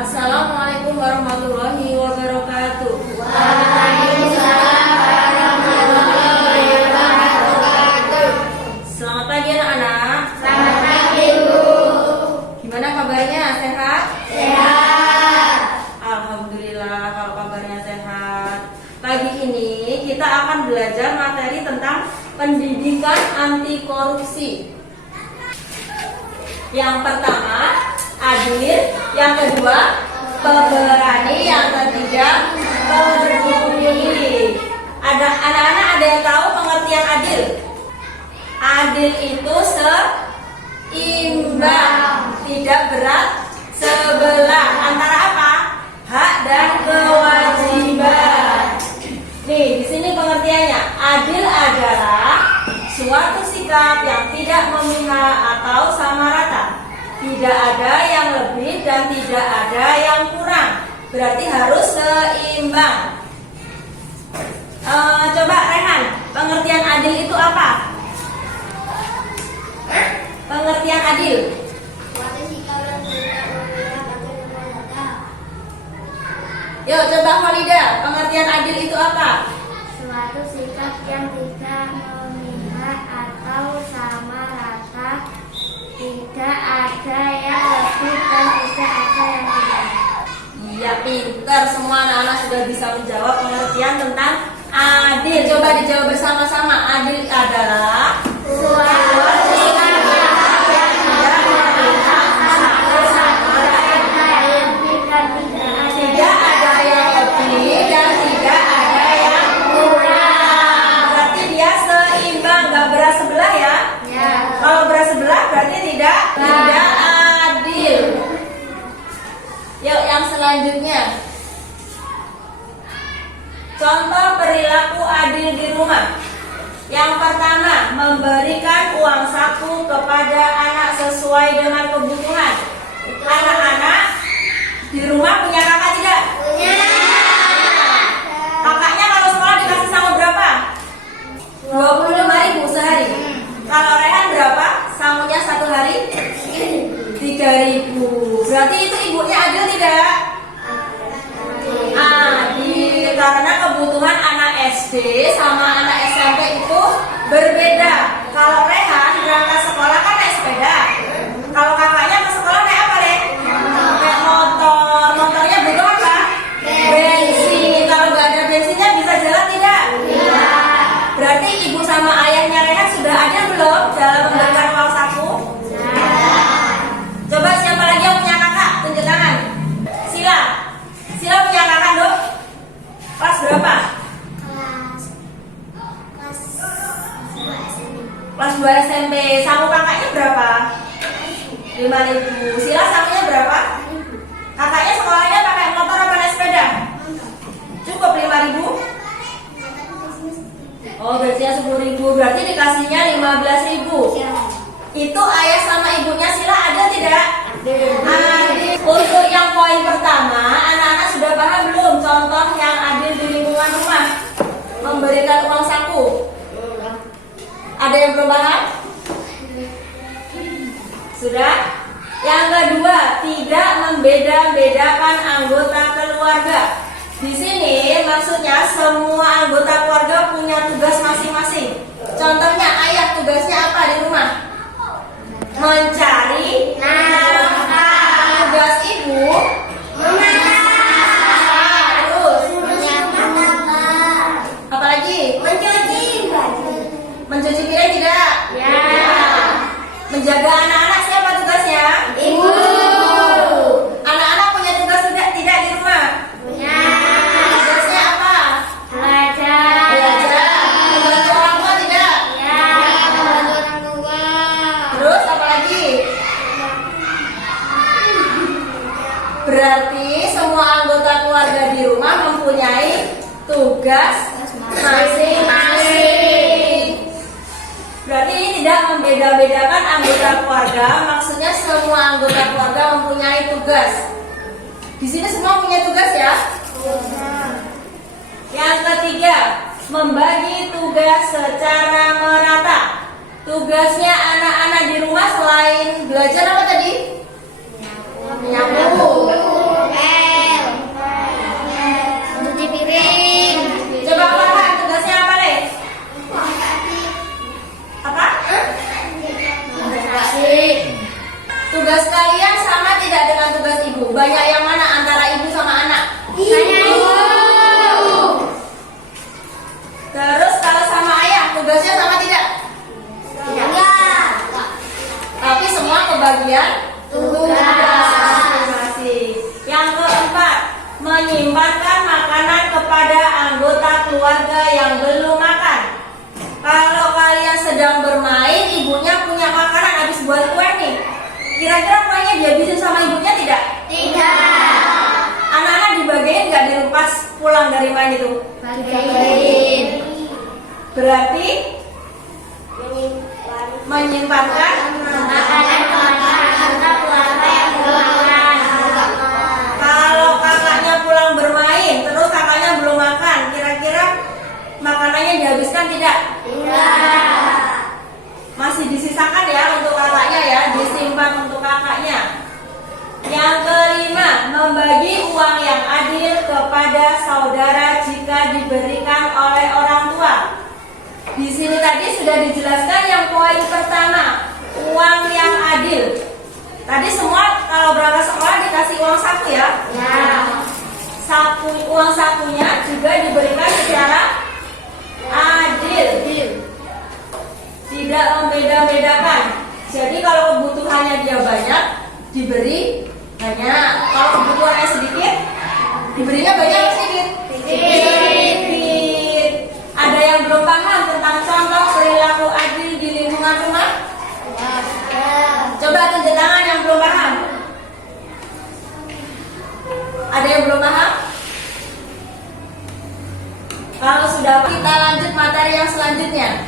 Assalamualaikum warahmatullahi wabarakatuh. Waalaikumsalam warahmatullahi wabarakatuh. Selamat pagi anak-anak. Selamat pagi, Bu. Gimana kabarnya? Sehat? Sehat. Alhamdulillah kalau kabarnya sehat. Pagi ini kita akan belajar materi tentang pendidikan anti korupsi. Yang pertama, adil. Yang kedua, pemberani. Yang ketiga, peduli. Ada anak-anak ada yang tahu pengertian adil? Adil itu seimbang, tidak berat sebelah antara apa? Hak dan kewajiban. Nih, di sini pengertiannya. Adil adalah suatu sikap yang tidak memihak atau sama rata. Tidak ada yang lebih dan tidak ada yang kurang. Berarti harus seimbang. Coba Rehan, pengertian adil itu apa? Pengertian adil. Yuk coba Khalida, pengertian adil itu apa? Suatu sikap yang tidak memihak atau sama rata, tidak ada yang lebih dan tidak ada yang kurang. Iya, pintar, semua anak-anak sudah bisa menjawab pengertian tentang adil. Coba dijawab bersama-sama. Adil adalah Suatu sikap yang tidak memihak atau sama rata, tidak ada yang lebih dan tidak ada yang kurang. Berarti dia seimbang, gak berat sebelah ya. Ya. Kalau berat sebelah berarti tidak adil. Yuk yang selanjutnya. Contoh perilaku adil di rumah. Yang pertama, memberikan uang saku kepada anak sesuai dengan kebutuhan. Anak-anak di rumah punya kakak tidak? Punya. Kakaknya kalau sekolah dikasih sangu berapa? 25.000 sehari. Kalau Rehan berapa? Sangunya satu hari? 3.000. Berarti itu ibunya adil tidak? Adil, karena kebutuhan anak SD sama anak SMP itu berbeda. Kalau Rehan berangkat sekolah kan naik sepeda. Kalau kakaknya ke sekolah naik apa, Re? Naik motor. Motornya butuh apa? Bensin. Kalau nggak ada bensinnya bisa jalan tidak? Berarti ibu sama ayahnya Rehan sudah ada belum dalam memberikan uang saku? Coba siapa lagi yang punya kakak? Tunjuk tangan. Sila. Sila punya kakak, Dok? Kelas berapa? Kelas 2 SMP. Sangu kakaknya berapa? 5.000. Sila sangunya berapa? Kakaknya sekolahnya pakai motor apa naik sepeda? Cukup 5.000? Oh, gajinya 10.000. Berarti dikasihnya 15.000. Itu ayah sama ibunya Sila ada tidak? Adil. Untuk yang poin pertama, anak-anak sudah paham belum contoh yang adil di lingkungan rumah? Memberikan uang saku. Ada yang belum paham? Sudah? Yang kedua, tidak membeda-bedakan anggota keluarga. Di sini maksudnya semua anggota keluarga punya tugas masing-masing. Contohnya ayah tugasnya apa di rumah? Mencari nafkah. Tugas ibu memasak. Terus apalagi? Mencuci piring tidak? Ya. Menjaga anak-anak siapa tugasnya? Ibu. Anak-anak punya tugas tidak di rumah? Punya. Tugasnya apa? Belajar. Membantu orang tua tidak? Ya. Membantu orang tua. Terus apa lagi? Berarti semua anggota keluarga di rumah mempunyai tugas masing-masing. Berarti ini tidak membeda-bedakan anggota keluarga. Maksudnya semua anggota keluarga mempunyai tugas. Di sini semua punya tugas ya. Yang ketiga, membagi tugas secara merata. Tugasnya anak-anak di rumah selain belajar apa tadi? Menyapu. banyak yang mana antara ibu sama anak? Ibu. Terus kalau sama ayah, tugasnya sama tidak? Tidak. Tapi semua kebagian tugas masing-masing. Yang keempat, menyimpankan makanan kepada anggota keluarga yang belum makan. Kalau kalian sedang bermain, ibunya punya makanan habis buat kue nih. Kira-kira kuenya dihabisin sama ibunya tidak? Tidak. Anak-anak dibagiin nggak dilepas pulang dari main itu? Bagian. Berarti menyimpankan Makanan kepada anggota keluarga yang belum makan. Kalau kakaknya pulang bermain, terus kakaknya belum makan, kira-kira makanannya dihabiskan tidak? Tidak. Masih disisakan ya untuk kakaknya ya, disimpan untuk kakaknya. Yang kelima, membagi uang yang adil kepada saudara jika diberikan oleh orang tua. Di sini tadi sudah dijelaskan yang poin pertama, uang yang adil. Tadi semua kalau berangkat sekolah dikasih uang saku ya. Ya. Uang sakunya juga diberikan secara adil, tidak membeda-bedakan. Jadi kalau kebutuhannya dia banyak, diberi banyak. Kalau kebutuhannya sedikit, diberinya banyak atau sedikit? Sedikit. Ada yang belum paham tentang contoh perilaku adil di lingkungan rumah? Coba tunjuk tangan yang belum paham. Ada yang belum paham? Kalau sudah, kita lanjut materi yang selanjutnya.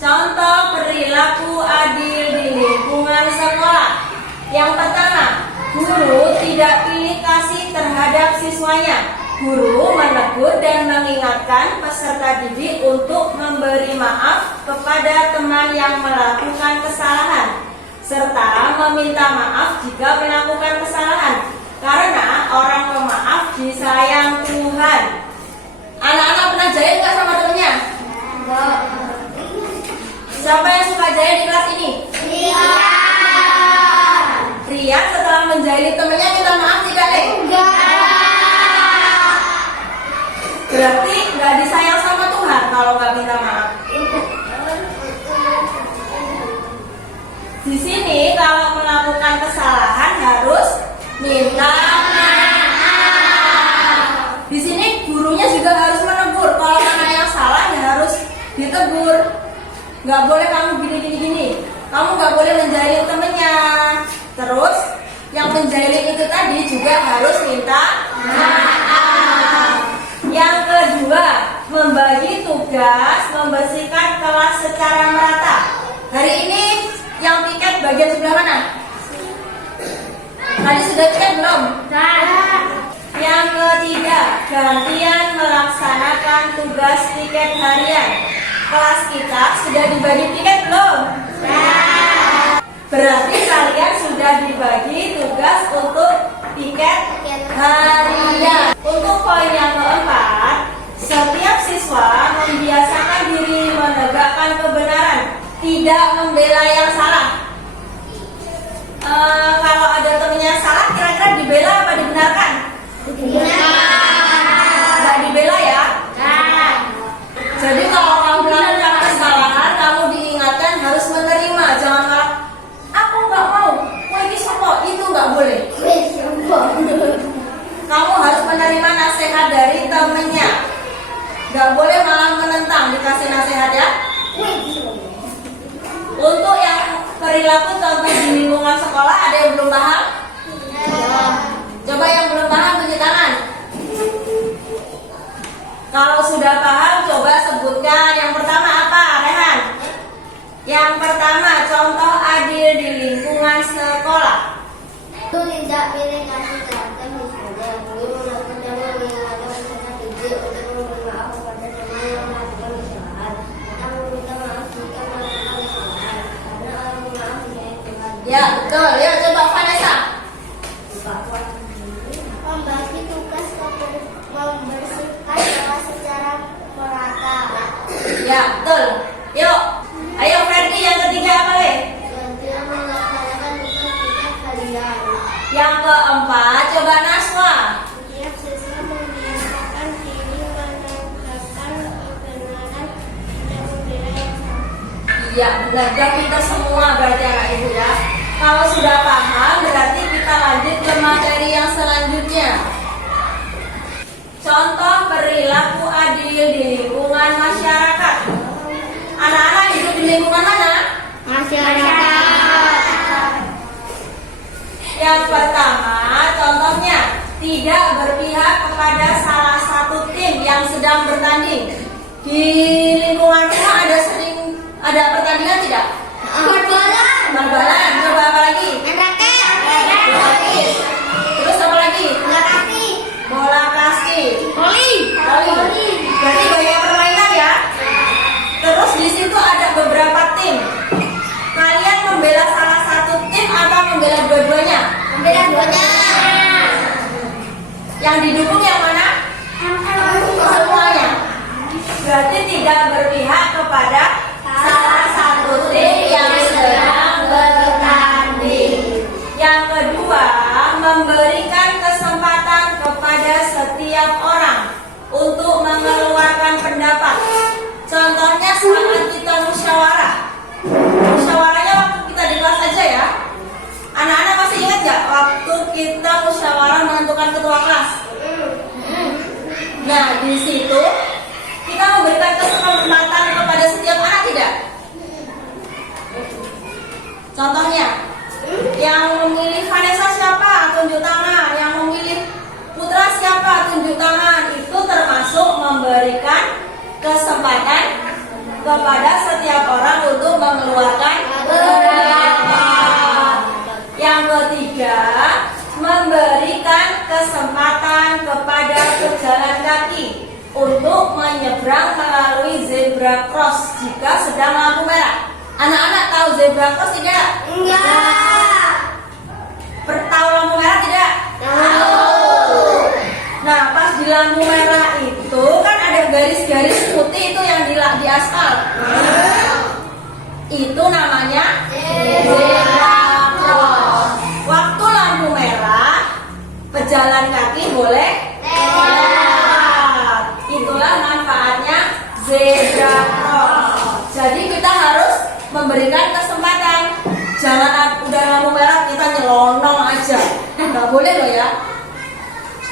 Contoh perilaku adil di lingkungan sekolah. Yang pertama, guru tidak pilih kasih terhadap siswanya. Guru menegur dan mengingatkan peserta didik untuk memberi maaf kepada teman yang melakukan kesalahan, serta meminta maaf jika melakukan kesalahan, karena orang pemaaf disayang Tuhan. Anak-anak pernah jahit nggak sama temennya? Enggak. Siapa yang suka jahit di kelas ini? Iya. Rian setelah menjahili temennya minta maaf tidak, Le? Enggak. Berarti nggak disayang sama Tuhan kalau nggak minta maaf. Di sini kalau melakukan kesalahan harus minta maaf. Di sini gurunya juga harus menegur. Kalau anak yang salah ya harus ditegur. Nggak boleh kamu gini. Kamu nggak boleh menjahilin temennya. Terus yang menjahilin itu tadi juga harus minta maaf. Yang kedua, membagi tugas membersihkan kelas secara merata. Hari ini yang piket bagian sebelah mana? Tadi sudah piket belum? Yang ketiga, gantian melaksanakan tugas piket harian. Kelas kita sudah dibagi piket belum? Berarti kalian sudah dibagi tugas untuk piket harian. Untuk poin yang keempat, setiap siswa membiasakan diri menegakkan kebenaran, tidak membela yang salah. Kalau ada temennya salah, kira-kira dibela apa dibenarkan? Nggak dibela ya. Jadi kalau kamu melakukan kesalahan, kamu diingatkan harus menerima, jangan malah aku nggak mau, ini sopo, itu nggak boleh. Kamu harus menerima nasihat dari temennya, nggak boleh malah menentang dikasih nasihat ya. Untuk yang perilaku contoh di lingkungan sekolah, ada yang belum paham? Coba yang belum paham tunjuk tangan. Kalau sudah paham, coba sebutkan. Yang pertama apa, Rehan? Yang pertama, contoh adil di lingkungan sekolah. Itu tidak pilih kasih terhadap siswanya. Guru menegur dan mengingatkan peserta didik untuk memberi maaf kepada teman yang melakukan kesalahan, serta meminta maaf jika melakukan kesalahan, karena orang pemaaf disayang Tuhan. Ya, betul. Ya, coba Vanessa. Membagi tugas membersihkan kelas secara merata. Ya, betul. Yuk, ayo Ferdi yang ketiga apa, Le? Gantian melaksanakan tugas piket harian. Yang keempat, coba Naswa. Setiap siswa membiasakan diri menegakkan kebenaran dan membela yang salah. Iya, benar. Dan kita semua berarti anak ibu ya. Kalau sudah paham, berarti kita lanjut ke materi yang selanjutnya. Contoh perilaku adil di lingkungan masyarakat. Anak-anak hidup di lingkungan mana? Masyarakat. Yang pertama, contohnya tidak berpihak kepada salah satu tim yang sedang bertanding. Di lingkungan rumah ada pertandingan tidak? Bal-balan. Coba apa lagi? Terus apa lagi? Bola kaki. Voli. Berarti banyak permainan ya. Terus di situ ada beberapa tim. Kalian membela salah satu tim atau membela dua-duanya? Yang didukung yang mana? Semuanya. Berarti tidak berpihak kepada salah satu tim yang sedang bertanding. Yang kedua, memberikan kesempatan kepada setiap orang untuk mengeluarkan pendapat. Contohnya saat kita musyawarah. Musyawarahnya waktu kita di kelas aja ya. Anak-anak masih ingat nggak waktu kita musyawarah menentukan ketua kelas? Nah, di situ kita memberikan kesempatan kepada setiap anak tidak? Contohnya, yang memilih Vanessa siapa? Tunjuk tangan. Yang memilih Putra siapa? Tunjuk tangan. Itu termasuk memberikan kesempatan kepada setiap orang untuk mengeluarkan pendapat. Yang ketiga, memberikan kesempatan kepada pejalan kaki untuk menyeberang melalui zebra cross jika sedang lampu merah. Anak-anak tahu zebra cross tidak? Enggak. Tahu lampu merah tidak? Tahu. Nah, pas di lampu merah itu kan ada garis-garis putih itu yang di aspal. Itu namanya zebra cross. Waktu lampu merah, pejalan kaki boleh lewat. Itulah manfaatnya zebra cross. Jadi kita harus memberikan kesempatan. Jangan udah lampu merah kita nyelonong aja. Nggak boleh loh ya.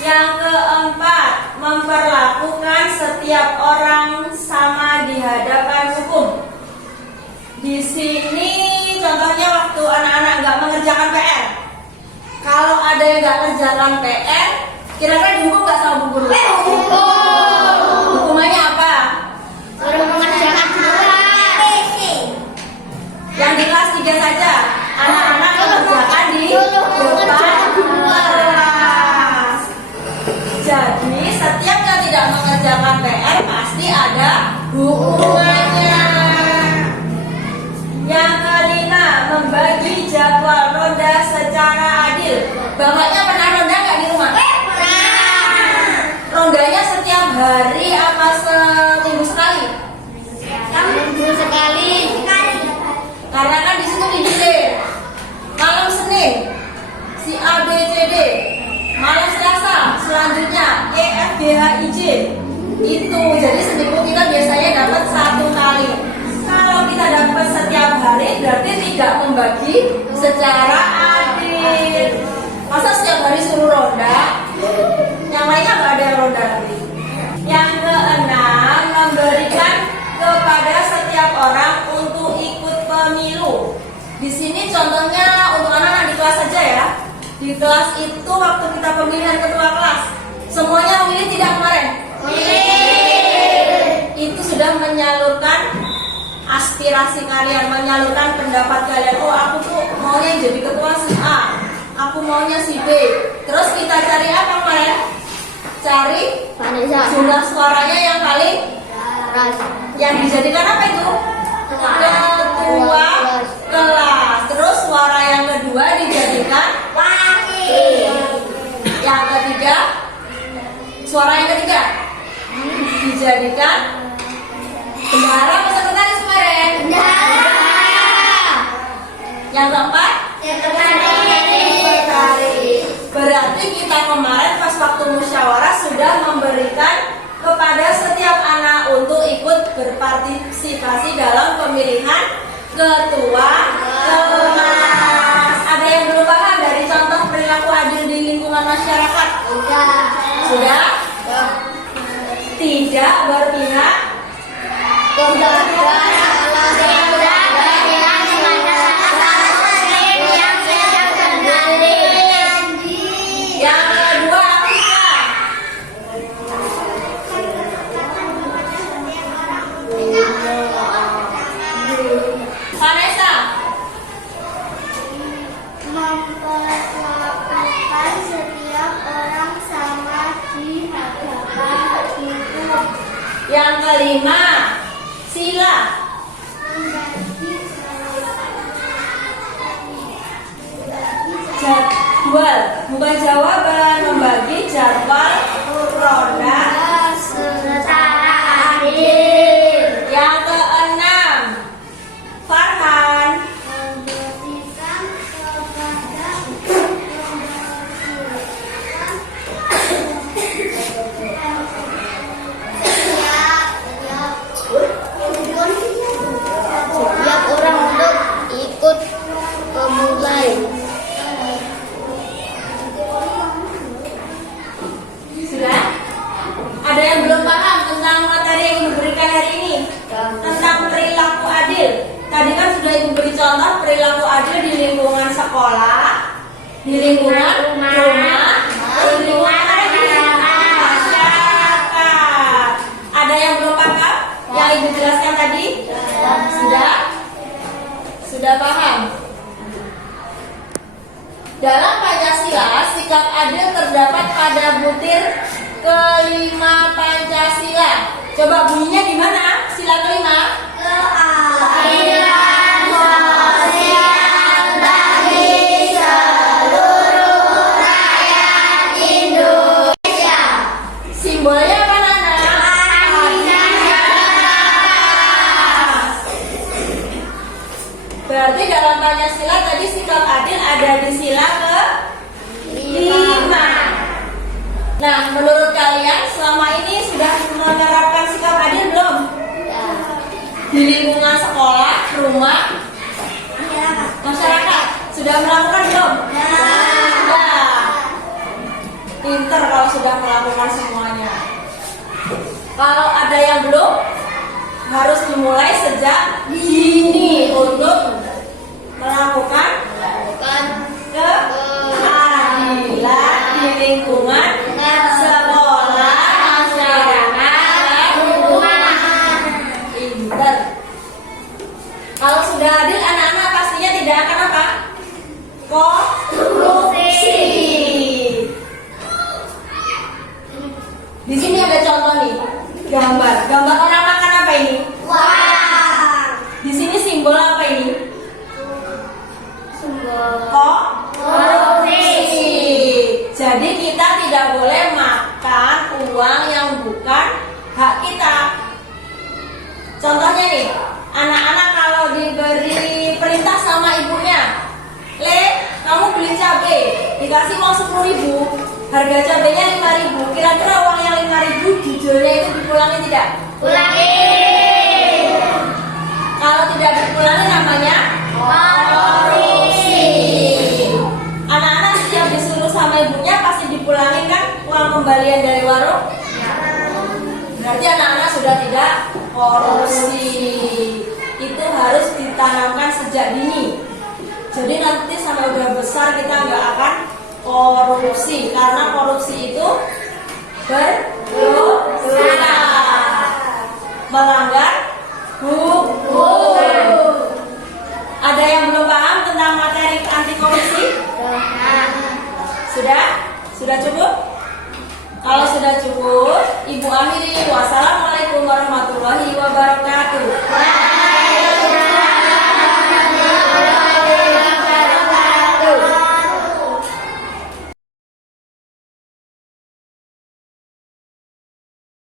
Yang keempat, memperlakukan setiap orang sama di hadapan hukum. Di sini contohnya waktu anak-anak nggak mengerjakan PR. Kalau ada yang nggak mengerjakan PR, kira-kira dihukum nggak sama bu guru? Hukumannya apa? Suruh mengerjakan tugas. Yang di kelas 3 saja. Anak-anak mengerjakan di depan kelas. Jadi setiap yang tidak mengerjakan PR pasti ada hukumannya. Yang kelima, membagi jadwal ronda secara adil. Bapaknya pernah ronda nggak di rumah? Rondanya setiap hari apa seminggu sekali? Seminggu sekali. Karena kan di situ digilir. Malam Senin si A B C D, malam Selasa selanjutnya E F G H I J. Itu jadi seminggu kita biasanya dapat 1 kali. Kalau kita dapat setiap hari berarti tidak membagi secara adil. Masa setiap hari suruh ronda? Yang lainnya nggak ada yang ronda lagi. Yang keenam, memberikan kepada setiap orang untuk ikut pemilu. Di sini contohnya untuk anak-anak di kelas saja ya. Di kelas itu waktu kita pemilihan ketua kelas, semuanya memilih tidak kemarin? Itu sudah menyalurkan aspirasi kalian, menyalurkan pendapat kalian. Oh, aku tuh maunya jadi ketua si A, aku maunya si B. Terus kita cari apa kemarin? Cari jumlah suaranya yang paling yang dijadikan apa itu? Ketua kelas. Terus suara yang kedua dijadikan wakil. Yang ketiga, suara yang ketiga dijadikan bendahara atau sekretaris kemarin? Yang keempat, sekretaris. yang kemarin pas waktu musyawarah sudah memberikan kepada setiap anak untuk ikut berpartisipasi dalam pemilihan ketua kelas. Ada yang belum paham dari contoh perilaku adil di lingkungan masyarakat? Sudah? Tidak berpihak yang kedua apa? Vanessa, memperlakukan setiap orang sama di hadapan hukum. yang kelima Sila, jadwal, bukan jawaban, membagi jadwal ronda Secara adil. yang keenam Farhan, Memberikan kepada setiap orang untuk ikut memulai. sudah? Ada yang belum paham tentang materi yang Ibu berikan hari ini? Tentang perilaku adil. Tadi kan sudah Ibu beri contoh perilaku adil di lingkungan sekolah, di lingkungan rumah, di lingkungan masyarakat. Ada yang belum paham? Yang Ibu jelaskan tadi? Sudah? Sudah paham? Dalam Pancasila, sikap adil terdapat pada butir kelima Pancasila. Coba bunyinya gimana? Sila kelima. Keadilan sosial bagi seluruh rakyat Indonesia. Simbolnya apa, Nana? Berarti dalam Pancasila tadi sikap adil ada di sila ke-5. Nah, menurut kalian selama ini sudah menerapkan sikap adil belum? Di lingkungan sekolah, rumah, masyarakat. Sudah melakukan belum? Sudah. Pinter kalau sudah melakukan semuanya. Kalau ada yang belum, harus dimulai sejak dini untuk melakukan keadilan di lingkungan sekolah, masyarakat, dan rumah. Pinter. Kalau sudah adil, anak-anak pastinya tidak akan apa? Korupsi. Di sini ada contoh nih, gambar. Gambar orang makan apa ini? Di sini simbol apa ini? Korupsi. Jadi kita tidak boleh makan uang yang bukan hak kita. Contohnya nih, anak-anak kalau diberi perintah sama ibunya, Le, kamu beli cabai, dikasih uang 10.000, harga cabainya 5.000. Kira-kira uang yang 5.000 jujurnya itu dipulangi tidak? Ulangi. Kalau tidak dipulangi namanya korupsi. Anak-anak setiap disuruh sama ibunya pasti dipulangin kan uang kembalian dari warung? Berarti anak-anak sudah tidak korupsi. Itu harus ditanamkan sejak dini. Jadi nanti sampai udah besar kita nggak akan korupsi, karena korupsi itu berdosa, melanggar hukum. Ada yang belum paham tentang materi anti korupsi? Sudah? Sudah cukup? Kalau sudah cukup, Ibu akhiri. Wassalamualaikum warahmatullahi wabarakatuh.